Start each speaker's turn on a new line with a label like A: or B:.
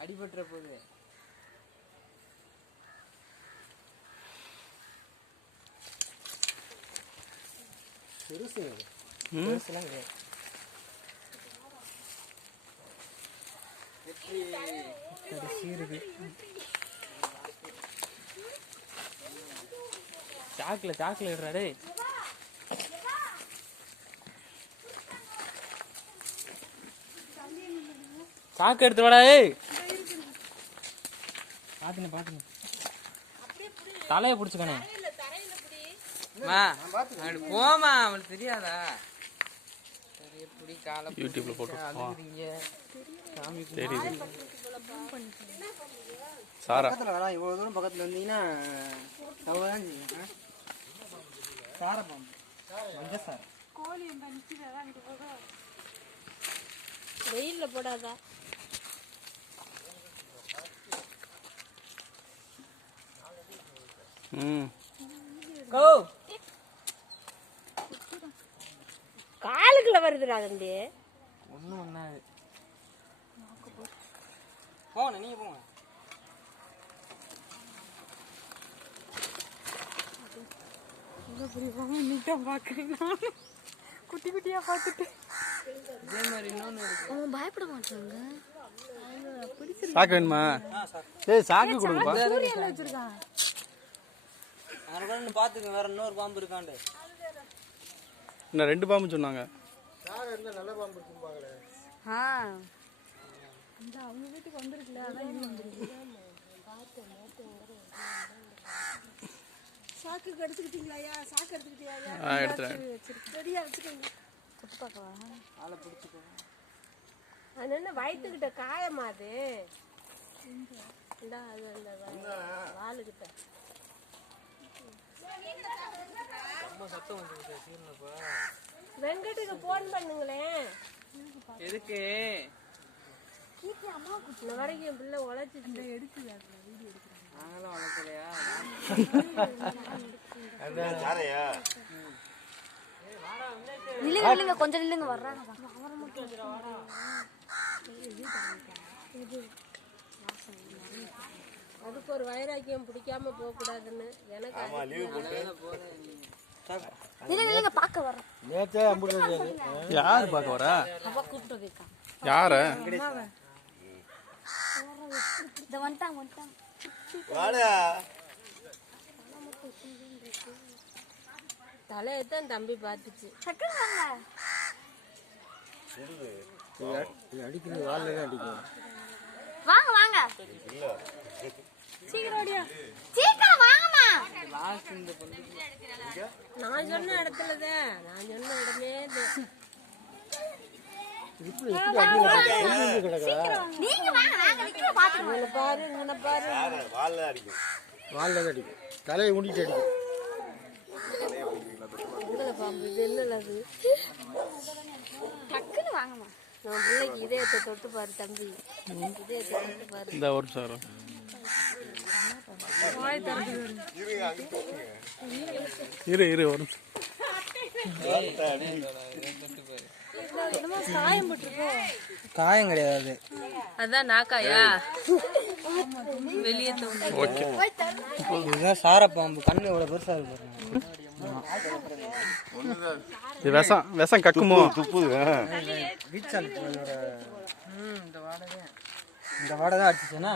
A: அடிபட்டுற போகுது பெருசு. பெருசுலாம் கிடையாது. சாக்குல சாக்குல இடுறா டேய். சாக்கு எடுத்து வாடா ஏய். பாத்துங்க பாத்துங்க தலையை பிடிச்சுக்கணே போமா அவனுக்கு தெரியாதா? சரி புடி காலை
B: யூடியூப்ல போட்டு தெரியுது. சாரா.
A: பக்கத்தில் வரா இவ்வளோ தூரம் பக்கத்தில் வந்தீங்கன்னா தவறுதான் செய்யும்? சாரை பாம்பு. மஞ்ச சார்.
C: வெயில்ல போடாதா? காலுக்குள்ள வருதுடா தம்பி.
A: ஒன்றும் ஒன்றாது போங்க. நீங்கள் போங்க இதே மாதிரி இன்னொன்று இருக்கு.
C: அவன் பயப்பட மாட்டாங்க.
B: சாக்கு வேணுமா? ஏய் சாக்கு கொடுங்கப்பா.
A: அரை கூட இன்னும் பார்த்துக்கங்க வேற இன்னொரு பாம்பு இருக்காண்டு.
B: இன்னும் ரெண்டு பாம்பு சொன்னாங்க
C: ஆ. சாக்கு எடுத்துக்கிட்டீங்களா சாக்கு எடுத்துக்கிட்டியா
B: ஆ எடுத்துறேன்.
C: ரெடியா வச்சுக்கோங்க. குத்து பார்க்கவா? ஆளை பிடிச்சிக்கோ. அது என்ன வயிற்றுக்கிட்ட காயமா அது? இந்தா அது அந்த
A: ரொம்ப சத்தம் வந்துருக்கு சீர்னப்பா
C: வெங்கட்டுக்கு ஃபோன் பண்ணுங்களேன்.
A: எதுக்கு?
C: இந்த வரைக்கும் என் பிள்ளை உழைச்சிட்டு எடுக்குது
A: நாங்களாம் வளர்க்கலையா
C: நில்லுங்க நில்லுங்க கொஞ்சம் நில்லுங்க வர்றாங்க ஒரு வைராக்கியம் பிடிக்காம போக கூடாதுன்னு எனக்கு நில்லுங்க நில்லுங்க பார்க்க வர்றேன்
B: யார் பார்க்க வரா
C: அவ கூப்பிட்டு வைக்கா
B: யார?
C: இந்த வந்துட்டாங்க தலையத்தான் தம்பி பார்த்துச்சு.
A: அடிக்கிறது தான்
C: வாங்க வாங்க. சீக்கிரம் வாங்கம்மா. நான் சொன்ன இடத்துல தான் நான் சொன்ன இடமே இது. நீங்க வாங்க நாங்க நிக்கிறோம் பாத்துக்கோங்க இங்க பாரு இங்க பாரு.
D: வாலில் அடிக்கும். தலையை ஊண்டிட்டு அடிக்கும்.
C: டக்குன்னு வாங்கம்மா. நம்ம பிள்ளைக்கு இதயத்தை தொட்டு பாரு தம்பி. இதயத்தை தொட்டு பாரு.
B: இந்த ஒரு சார் இரு இரு ஒரு
A: காயம் கிடையாது.
C: அதான் நாக்காயா? வெளியே
A: இதுதான் சார பாம்பு கண்ணு இவ்வளோ பெருசாக இருக்கு
B: இது விஷம் விஷம் கக்குமோ?
A: வீச்சால் இதோட இந்த வாடகை. இந்த வாடகை தான் அடிச்சுச்சுன்னா?